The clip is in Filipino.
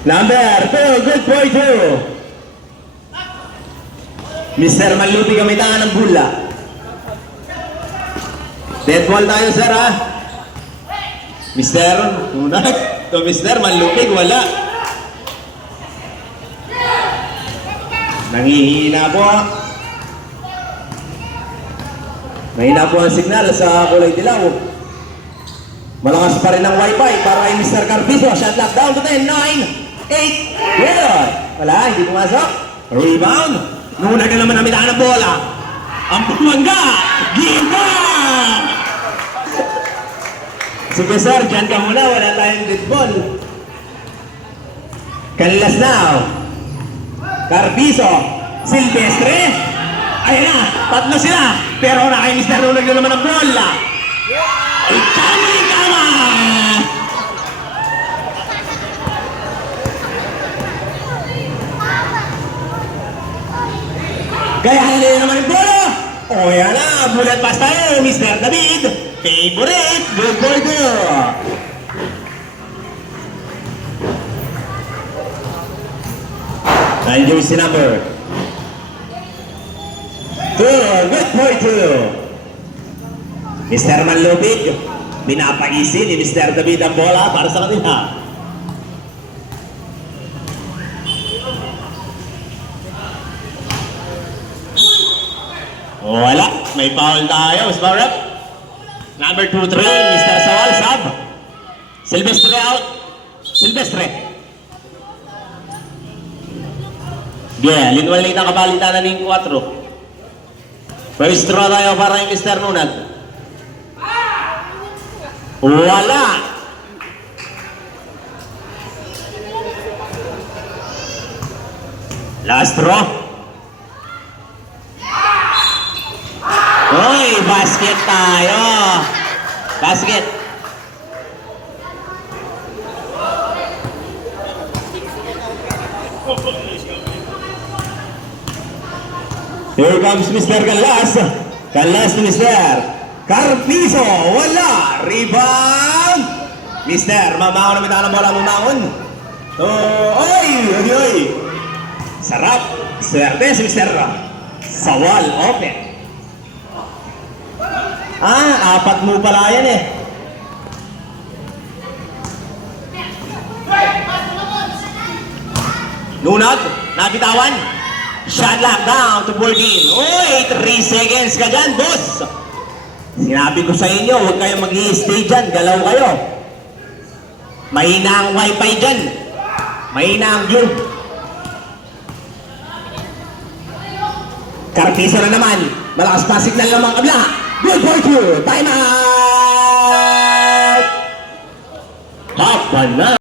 Number 2, good boy 2. Mr. Malupi gamitan ng bula. Dead ball tayo, sir, ha? Mr. Unag. To Mr. Malupi, wala. Nangihina po. Mahina po ang signal sa kulay dilaw. Malakas pa rin ang wifi para kay Mr. Carpizo. Shot lock down to 10, 9, 8, good. Wala, hindi pumasok. Rebound. Nuna ka naman namitaan ng bola. Ang pumangga. Gita! Sige sir, dyan ka muna. Wala tayong dead ball. Canlas now. Carpizo. Silvestre. Ayun na, tatlo sila. Pero na kay Mr. Nunag na naman ang bola. Ikama! Kaya halili naman yung bola. O yan na, bullet pass tayo, Mr. David. Favorite, good boy ko. Nine jersey number 2, good boy 2. Mr. Manlupig, pinapaisi ni Mr. David ang bola para sa kanila. Wala, may foul tayo. Foul rep. Number 2-3, Mr. Sawal, sub. Silvestre out. Silvestre. Yeah, linwal na kabalitan na ng 4. First draw tayo para yung Mr. Nunag. Wala. Last draw. Uy, basket tayo. Basket. Here comes Mr. Canlas. Canlas to Mr. Carpizo. Wala. Rebound. Mr. Mamaon na mitang ng bola. Mamaon. Oy. Sarap. Swerte si Mr. Sawal. Open. Apat mo pala yan eh. Nunag. Nabitawan. Shot lock down to 14. Uy, 3 seconds ka dyan, boss. Sinabi ko sa inyo, huwag kayong mag-i-stay dyan. Galaw kayo. Mahina ang wifi dyan. Mahina ang view. Carpizo na naman. Malakas pa signal naman kabla. Good for 2. Time out. Hapa na.